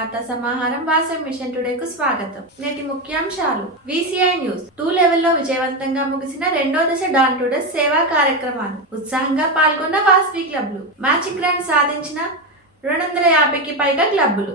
వార్తా సమాహారం వాసం మిషన్ టుడేకు స్వాగతం. నేటి ముఖ్యాంశాలు. విసిఐ న్యూస్ టూ లెవెల్లో విజయవంతంగా ముగిసిన రెండో దశ డాన్ టుడే సేవా కార్యక్రమాలు. ఉత్సాహంగా పాల్గొన్న వాస్వి క్లబ్లు. మ్యాచింగ్ గ్రాండ్ సాధించిన రెండు వందల యాభైకి పైగా క్లబ్బులు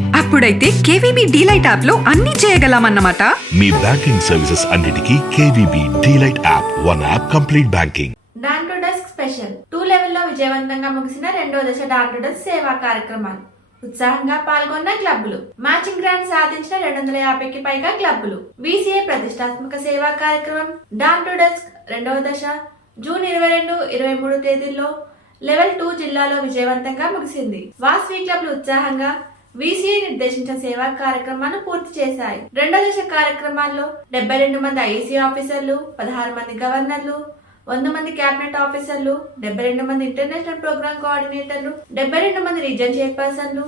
అప్పుడైతే కేవీబీ డీలైట్ యాప్లో అన్ని చేయగలమన్నమాట. మీ బ్యాంకింగ్ సర్వీసెస్ అన్నిటికీ KVB DeLight app one app complete banking. Dawn to dusk special. Two లెవెల్లో విజయవంతంగా ముగిసిన రెండో దశ డాన్ టు డస్క్ సేవా కార్యక్రమాలు. ఉత్సాహంగా పాల్గొన్న క్లబ్బులు. మ్యాచింగ్ గ్రాండ్ సాధించిన రెండు వందల యాభైకి పైగా క్లబ్బులు. బీసీఏ ప్రతిష్టాత్మక సేవా కార్యక్రమం డాన్ టు డస్క్ రెండవ దశ జూన్ ఇరవై రెండు ఇరవై మూడు తేదీల్లో లెవెల్ టూ జిల్లాలో విజయవంతంగా ముగిసింది. వాస్వి క్లబ్లు ఉత్సాహంగా వీసీఐ నిర్దేశించిన సేవా కార్యక్రమాన్ని పూర్తి చేశాయి. రెండో దశ కార్యక్రమాల్లో డెబ్బై రెండు మంది ఐసీ ఆఫీసర్లు పదహారు మంది గవర్నర్లు వంద మంది క్యాబినెట్ ఆఫీసర్లు డెబ్బై రెండు మంది ఇంటర్నేషనల్ ప్రోగ్రామ్ కోఆర్డినేటర్లు డెబ్బై రెండు మంది రీజన్ చైర్పర్సన్లు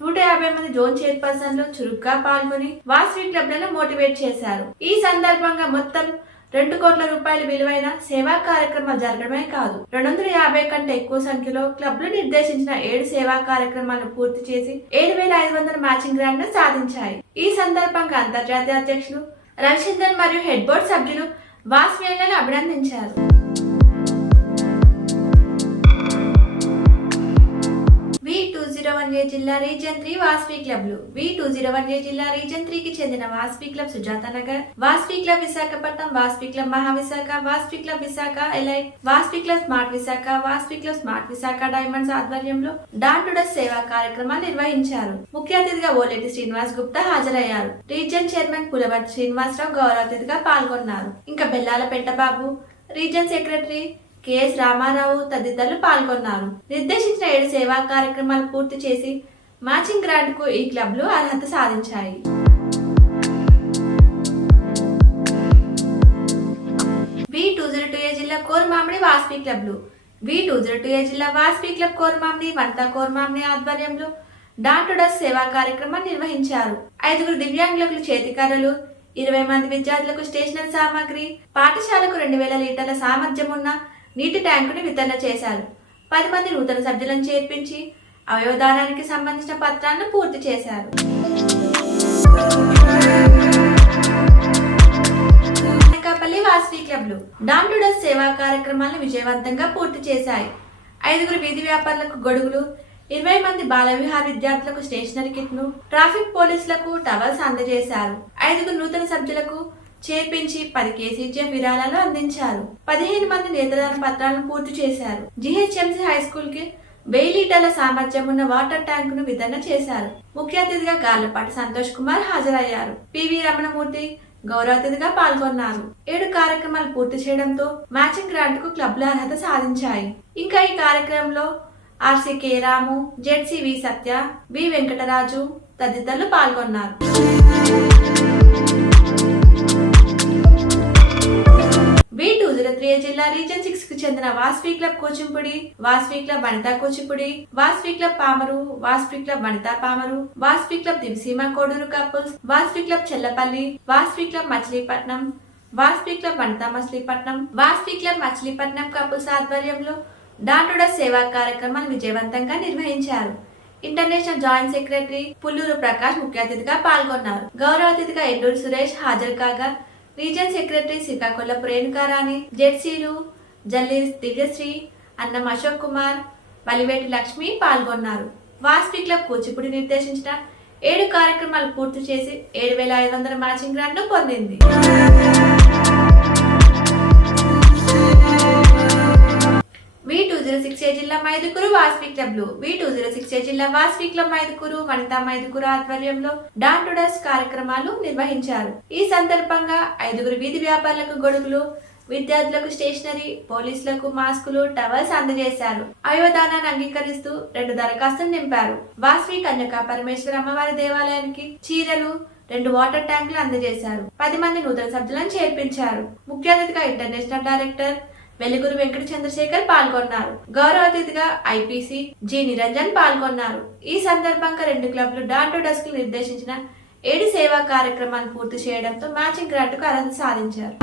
నూట యాభై మంది జోన్ చైర్పర్సన్లు చురుగ్గా పాల్గొని వాసవి క్లబ్లను మోటివేట్ చేశారు. ఈ సందర్భంగా మొత్తం రెండు కోట్ల రూపాయల విలువైన సేవా కార్యక్రమాలు జరగడమే కాదు రెండు వందల యాభై కంటే ఎక్కువ సంఖ్యలో క్లబ్లు నిర్దేశించిన ఏడు సేవా కార్యక్రమాలను పూర్తి చేసి ఏడు వేల ఐదు వందల మ్యాచింగ్ గ్రాండ్ను సాధించాయి. ఈ సందర్భంగా అంతర్జాతీయ అధ్యక్షులు రవిచంద్రన్ మరియు హెడ్ బోర్డ్ సభ్యులు వాస్వియన్లను అభినందించారు. వన్ ఏ జిల్లా region three Vasavi క్లబ్లు. V two zero one A జిల్లా రీజన్ త్రీ కి చెందిన Vasavi club Sujatha Nagar. Vasavi club Visakhapatnam Vasavi club Mahavisakha Vasavi club Visakha elite Vasavi club smart Visakha Vasavi club smart Visakha diamonds ఆధ్వర్యంలో don to dusk సేవా కార్యక్రమాన్ని నిర్వహించారు. ముఖ్య అతిథిగా ఓలేటి శ్రీనివాస్ గుప్తా హాజరయ్యారు. రీజన్ చైర్మన్ పులవర్తి శ్రీనివాసరావు గౌరవ అతిథిగా పాల్గొన్నారు. ఇంకా Bellala Pentababu region secretary KS Ramarao తదితరులు పాల్గొన్నారు. నిర్దేశించిన ఏడు సేవా కార్యక్రమాలు పూర్తి చేసి మ్యాచింగ్ గ్రాంట్కు ఈ క్లబ్లు అర్హత సాధించాయి. V two zero two A జిల్లా Koramamidi Vasavi క్లబ్లు. V two zero two A జిల్లా వాస్పీ క్లబ్ కోరమామిడి వనితా కోరమామిడి ఆధ్వర్యంలో డాన్ టు డస్ సేవా కార్యక్రమం నిర్వహించారు. ఐదుగురు దివ్యాంగులకు చేతికర్రలు ఇరవై మంది విద్యార్థులకు స్టేషనరీ సామాగ్రి పాఠశాలకు రెండు వేల లీటర్ల సామర్థ్యం ఉన్న నీటి ట్యాంకుని వితరణ చేశారు. పది మంది నూతన సభ్యులను చేర్పించి అవయవదానానికి సంబంధించిన పత్రాలను పూర్తి చేశారు. అనకాపల్లి వాసవి క్లబ్లు డాన్ టు డస్ సేవా కార్యక్రమాలను విజయవంతంగా పూర్తి చేశాయి. ఐదుగురు వీధి వ్యాపారులకు గొడుగులు ఇరవై మంది బాల విహార విద్యార్థులకు స్టేషనరీ కిట్ను ట్రాఫిక్ పోలీసులకు టవల్స్ అందజేశారు. ఐదుగురు నూతన సభ్యులకు చేర్పించి పది కేసీజీఎఫ్ విరాళాలు అందించారు. పదిహేను మంది నేత్రదాన పత్రాలను పూర్తి చేశారు. జిహెచ్ఎంసీ హై స్కూల్కి వెయ్యి లీటర్ల సామర్థ్యం ఉన్న వాటర్ ట్యాంక్ను వితరణ చేశారు. ముఖ్య అతిథిగా గార్లపాటి సంతోష్ కుమార్ హాజరయ్యారు. పివి రమణమూర్తి గౌరవ అతిథిగా పాల్గొన్నారు. ఏడు కార్యక్రమాలు పూర్తి చేయడంతో మ్యాచింగ్ గ్రాంట్కు క్లబ్ల అర్హత సాధించాయి. ఇంకా ఈ కార్యక్రమంలో ఆర్సీకే రాము జెడ్సీ వి. సత్య వి. వెంకటరాజు తదితరులు పాల్గొన్నారు. బి జిల్లా రీజన్ సిక్స్కు చెందిన Vasavi club Kuchipudi Vasavi club Vanitha Kuchipudi Vasavi club Pamarru Vasavi club Vanitha Pamarru Vasavi club Diviseema Koduru couples Vasavi club Challapalli Vasavi club Machilipatnam Vasavi club Vanitha Machilipatnam Vasavi club Machilipatnam couples ఆధ్వర్యంలో డాటుడ సేవా కార్యక్రమాలు విజయవంతంగా నిర్వహించారు. International joint secretary Pulluru Prakash ముఖ్య అతిథిగా పాల్గొన్నారు. గౌరవ అతిథిగా ఎల్లూరు సురేష్ హాజరు కాగా రీజన్ సెక్రటరీ శ్రీకాకుళం రేణుకారాణి జెడ్సీలు జల్లి దివ్యశ్రీ అన్నం అశోక్ కుమార్ వలివేటి లక్ష్మి పాల్గొన్నారు. వాస్పి క్లబ్ కూచిపూడి నిర్దేశించిన ఏడు కార్యక్రమాలు పూర్తి చేసి ఏడు వేల ఐదు వందల మ్యాచింగ్ గ్రాండ్ను పొందింది. V two zero six A జిల్లా Mydukur Vasavi క్లబ్లు V two zero six A జిల్లా వాస్వి క్లబ్ మైదుకూరు వనితా మైదుకూరు ఆధ్వర్యంలో డాన్ టు డస్ కార్యక్రమాలు నిర్వహించారు. ఈ సందర్భంగా ఐదుగురు వీధి వ్యాపారులకు గొడుగులు విద్యార్థులకు స్టేషనరీ పోలీసులకు మాస్కులు టవల్స్ అందజేశారు. అయోధానాన్ని అంగీకరిస్తూ రెండు దరఖాస్తులు నింపారు. వాస్వి కన్యక పరమేశ్వర అమ్మవారి దేవాలయానికి చీరలు రెండు వాటర్ ట్యాంకులు అందజేశారు. పది మంది నూతన సభ్యులను చేర్పించారు. ముఖ్య అతిథిగా ఇంటర్నేషనల్ డైరెక్టర్ వెలుగురు వెంకట చంద్రశేఖర్ పాల్గొన్నారు. గౌరవ అతిథిగా ఐపీసీ జి నిరంజన్ పాల్గొన్నారు. ఈ సందర్భంగా రెండు క్లబ్లు డాంటో డస్క్ నిర్దేశించిన ఏడు సేవా కార్యక్రమాలు పూర్తి చేయడంతో మ్యాచింగ్ గ్రాంట్కు అర్హత సాధించారు.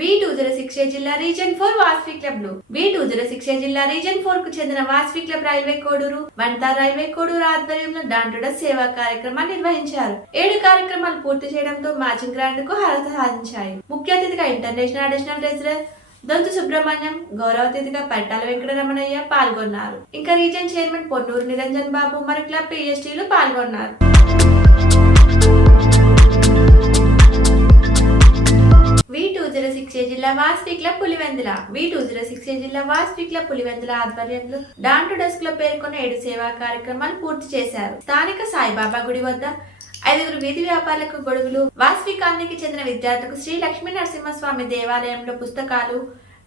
V two zero six A జిల్లా region four Vasavi క్లబ్లు. V two zero six A జిల్లా రీజన్ ఫోర్కు చెందిన వాస్వి క్లబ్ రైల్వే కోడూరు వంట రైల్వే కోడూరు ఆధ్వర్యంలో డాంటుడ సేవా కార్యక్రమాన్ని నిర్వహించారు. ఏడు కార్యక్రమాలు పూర్తి చేయడంతో మ్యాచింగ్ గ్రాండ్కు అర్హత సాధించాయి. ముఖ్య అతిథిగా international additional treasurer Dontu Subrahmanyam గౌరవ అతిథిగా పరిటాల వెంకటరమణయ్య పాల్గొన్నారు. ఇంకా రీజన్ చైర్మన్ పొన్నూరు నిరంజన్ బాబు మరి క్లబ్ పిఎస్టీలు పాల్గొన్నారు. V two zero six A జిల్లా Vasavi Pulivendula. V two zero six A జిల్లా వాస్వి పులివెందుల ఆధ్వర్యంలో డాన్ టు డస్క్లో పేర్కొన్న ఏడు సేవా కార్యక్రమాలు పూర్తి చేశారు. స్థానిక సాయిబాబా గుడి వద్ద ఐదుగురు వీధి వ్యాపారులకు గొడుగులు వాస్వి కాలనీకి చెందిన విద్యార్థులకు శ్రీ లక్ష్మీ నరసింహస్వామి దేవాలయంలో పుస్తకాలు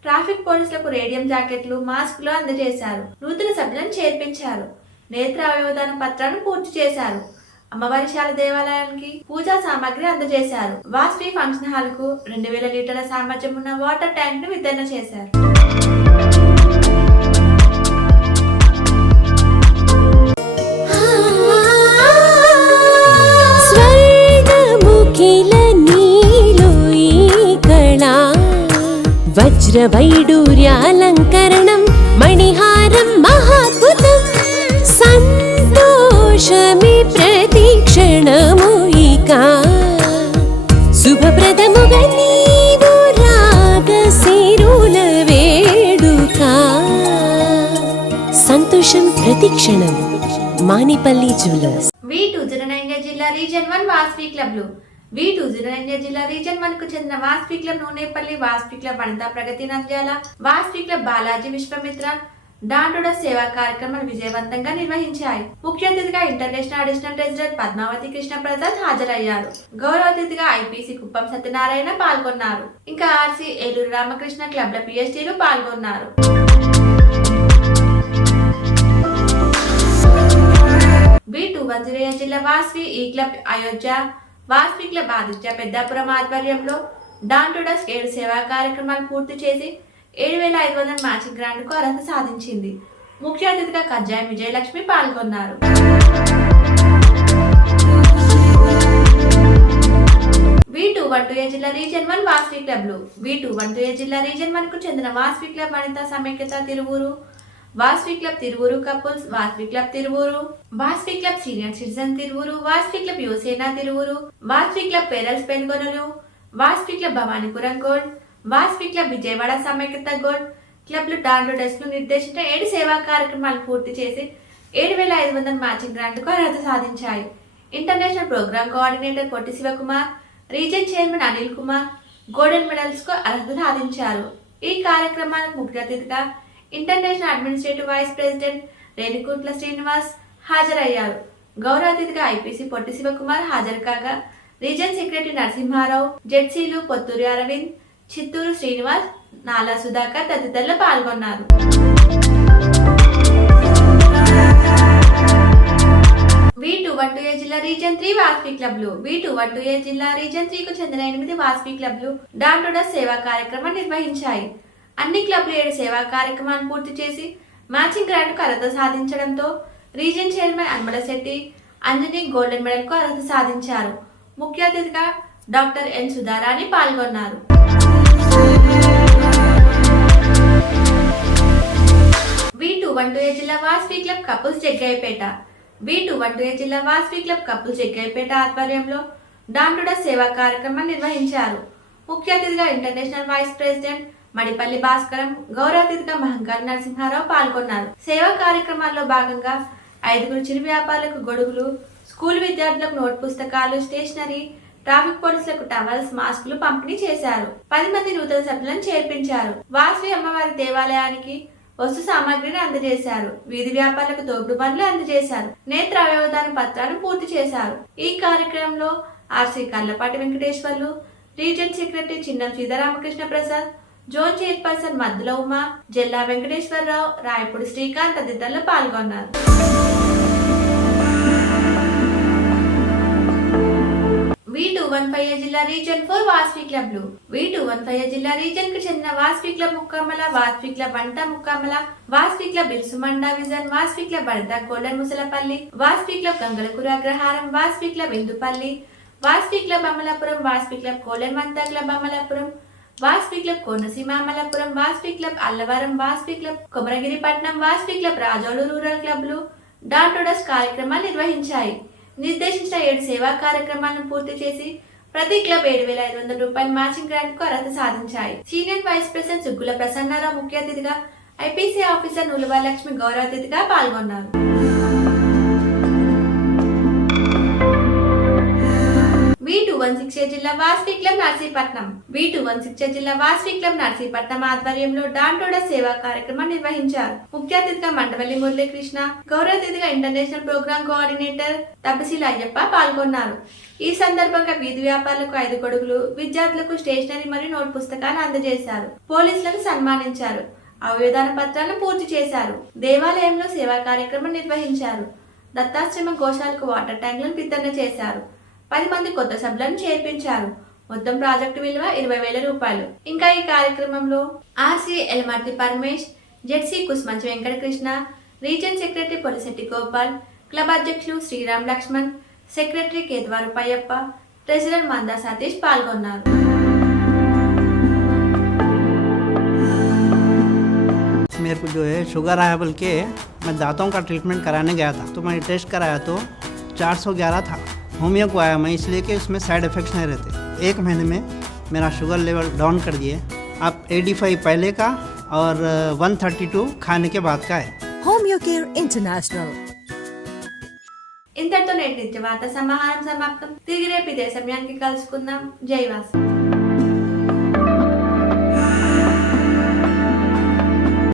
ట్రాఫిక్ పోలీసులకు రేడియం జాకెట్లు మాస్కులు అందజేశారు. నూతన సభ్యులను చేర్పించారు. నేత్ర అవయవదాన పత్రాలను పూర్తి చేశారు. అమ్మవారిశాల దేవాలయానికి పూజా సామాగ్రి అందజేశారు. వాస్వి ఫంక్షన్ హాల్కు రెండు వేల లీటర్ల సామర్థ్యం ఉన్న వాటర్ ట్యాంక్ను వితరణ చేశారు. స్వర్గముఖిల నీలో మణిహా ప్రతిక్షణం Manipalli jewellers. V two zero nine జిల్లా రీజన్ వన్ వాస్వి క్లబ్లు. వి టూ జీరో నైన్ జిల్లా రీజన్ వన్కు చెందిన Vasavi club Nunepalli Vasavi club Vanitha Pragathi Nandyal Vasavi club Balaji Viswamitra dawn to dusk సేవా కార్యక్రమాలు విజయవంతంగా నిర్వహించాయి. ముఖ్య అతిథిగా international additional treasurer Padmavathi Krishna Prasad హాజరయ్యారు. గౌరవ అతిథిగా ఐపీసీ కుప్పం సత్యనారాయణ పాల్గొన్నారు. ఇంకా ఆర్సీ ఏలూరు రామకృష్ణ క్లబ్ల పిఎస్టీలు పాల్గొన్నారు. బి టూ వన్ జీరో జిల్లా Vasavi E club Ayodhya. Vasavi club Aditya Peddapuram ఆధ్వర్యంలో డాన్ టు డస్క్ ఏడు సేవా కార్యక్రమాలు పూర్తి చేసి ఏడు వేల ఐదు వందల మ్యాచింగ్ గ్రాంట్కు అర్హత సాధించింది. ముఖ్య అతిథిగా కజ్జాయి విజయలక్ష్మి పాల్గొన్నారు. V two one two A జిల్లా region one Vasavi క్లబ్లు. V two one two A జిల్లా రీజన్ వన్కు చెందిన Vasavi club Anitha Samaikyata Tiruvuru. Vasavi club Tiruvuru couples Vasavi club Tiruvuru Vasavi club senior citizen Tiruvuru Vasavi club Yuvasena Tiruvuru Vasavi club pearls పెన్గొనలు Vasavi club Bhavanipuram gold Vasavi club Vijayawada Samaikyata gold క్లబ్లు డాన్లో డెస్క్లు నిర్దేశించిన ఏడు సేవా కార్యక్రమాలు పూర్తి చేసి ఏడు వేల ఐదు వందల మ్యాచింగ్ గ్రాంట్కు అర్హత సాధించాయి. International program coordinator Potti Shivakumar region chairman Anil Kumar golden మెడల్స్కు అర్హత సాధించారు ఈ కార్యక్రమానికి ముఖ్య అతిథిగా international administrative vice president Renikuntla Srinivas హాజరయ్యారు. గౌరవ అతిథిగా ఐపీసీ పొట్టి శివకుమార్ హాజరు కాగా రీజన్ సెక్రటరీ నరసింహారావు జెడ్సీలు పొత్తూరి అరవింద్ చిత్తూరు శ్రీనివాస్ నాలా సుధాకర్ తదితరులు పాల్గొన్నారు. V two one two A జిల్లా region three Vasavi క్లబ్లు V two one two A జిల్లా రీజన్ త్రీ కు చెందిన ఎనిమిది వాస్పీ క్లబ్లు డాంటోడ సేవా కార్యక్రమం నిర్వహించాయి. అన్ని క్లబ్లు ఏడు సేవా కార్యక్రమాలు పూర్తి చేసి మ్యాచింగ్ గ్రాండ్కు అర్హత సాధించడంతో region chairman Anmala Shetty Anjani golden మెడల్కు అర్హత సాధించారు. ముఖ్య అతిథిగా డాక్టర్ ఎన్ సుధారాణి పాల్గొన్నారు. V two one two A జిల్లా Vasavi club couples Jaggayyapeta. V two one two A జిల్లా వాస్వి క్లబ్ కపుల్స్ జగ్గయ్యపేట ఆధ్వర్యంలో డాంటుడ సేవా కార్యక్రమం నిర్వహించారు. ముఖ్య అతిథిగా international vice president Madipalli Bhaskaram గౌరవ అతిథిగా మహంకాళి నరసింహారావు పాల్గొన్నారు. సేవా కార్యక్రమాల్లో భాగంగా ఐదుగురు చిరు వ్యాపారులకు గొడుగులు స్కూల్ విద్యార్థులకు నోట్ పుస్తకాలు స్టేషనరీ ట్రాఫిక్ పోలీసులకు టవల్స్ మాస్కులు పంపిణీ చేశారు. పది మంది నూతన సభ్యులను చేర్పించారు. వాసవి అమ్మవారి దేవాలయానికి వస్తు సామాగ్రిని అందజేశారు. వీధి వ్యాపారులకు తోపుడు బండ్లు అందజేశారు. నేత్ర అవయవదాన పత్రాలను పూర్తి చేశారు. ఈ కార్యక్రమంలో RC Kallapati Venkateswarlu region secretary Chinnam Seetharamakrishna Prasad zone chairperson Maddula Uma జిల్లా వెంకటేశ్వరరావు రాయపూడి శ్రీకాంత్ తదితరులు పాల్గొన్నారు. వి టూ వన్ ఫైవ్ జిల్లా రీజన్ ఫోర్ వాస్వి క్లబ్లు. వి టూ వన్ ఫైవ్ జిల్లా రీజన్కు చెందిన వాస్వి క్లబ్ ముక్కమల వాస్వి క్లబ్ వంట ముక్కమల వాస్వి క్లబ్ బిల్సుమండ విజన్ వాస్వి క్లబ్ వరద కోడర్ Musalapalli Vasavi club గంగలకూర Agraharam Vasavi club Indupalli Vasavi club Amalapuram Vasavi club colour మంత club Amalapuram Vasavi club Konaseema Malapuram Vasavi club Allavaram Vasavi club Komaragiripatnam Vasavi club Razole rural క్లబ్లు డాటోడస్ కార్యక్రమాలు నిర్వహించాయి. నిర్దేశించిన ఏడు సేవా కార్యక్రమాలను పూర్తి చేసి ప్రతి క్లబ్ ఏడు వేల ఐదు వందల రూపాయల మ్యాచింగ్ గ్రాంట్కు అర్హత సాధించాయి. Senior vice president Suggula Prasannarao ముఖ్య అతిథిగా ఐపీసీ ఆఫీసర్ నులువా లక్ష్మి గౌరవ అతిథిగా పాల్గొన్నారు. వి టూ వన్ సిక్స్ జిల్లా వాస్విక్లం Narsipatnam. V two one six జిల్లా వాస్విక్లం నర్సీపట్నం ఆధ్వర్యంలో డాంటోడ సేవా కార్యక్రమం నిర్వహించారు. ముఖ్య అతిథిగా మండవల్లి మురళీకృష్ణ గౌరవ అతిథిగా ఇంటర్నేషనల్ ప్రోగ్రామ్ కోఆర్డినేటర్ తపసిల్ అయ్యప్ప పాల్గొన్నారు. ఈ సందర్భంగా వీధి వ్యాపారులకు ఐదు కొడుకులు విద్యార్థులకు స్టేషనరీ మరియు నోట్ పుస్తకాన్ని అందజేశారు. పోలీసులను సన్మానించారు. అవయోధాన పత్రాలను పూర్తి చేశారు. దేవాలయంలో సేవా కార్యక్రమం నిర్వహించారు. దత్తాశ్రమ గోశాలకు వాటర్ ట్యాంకులను వితరణ చేశారు. పది మంది కొత్త సభ్యులను చేర్పించారు మొత్తం ప్రాజెక్టు విలువ ఇరవై వేల రూపాయలు ఇంకా ఈ కార్యక్రమంలో RC Elmarthi Paramesh ZC Kusumanchi Venkatakrishna region secretary Polisetti Gopal club అధ్యక్షులు శ్రీరామ్ లక్ష్మణ్ సెక్రటరీ కేద్వారు పయ్యప్ప ప్రెసిడెంట్ మందా సతీష్ పాల్గొన్నారు मेरे को जो है शुगर आया बोल के मैं दांतों का ट्रीटमेंट कराने गया था तो मैंने टेस्ट कराया तो 411 था होमियो को आया मैं इसलिए कि इसमें साइड इफ़ेक्ट्स नहीं रहते एक महीने में मेरा शुगर लेवल डाउन कर दिए अब 85 पहले का और 132 खाने के बाद का है హోమియో కేర్ ఇంటర్నేషనల్ ఇంతటితో నేటి నిత్య వార్త సమాహారం సమాప్తం తిరిగి రేపు ఇదే సమయానికి కలుసుకుందాం జై వాసు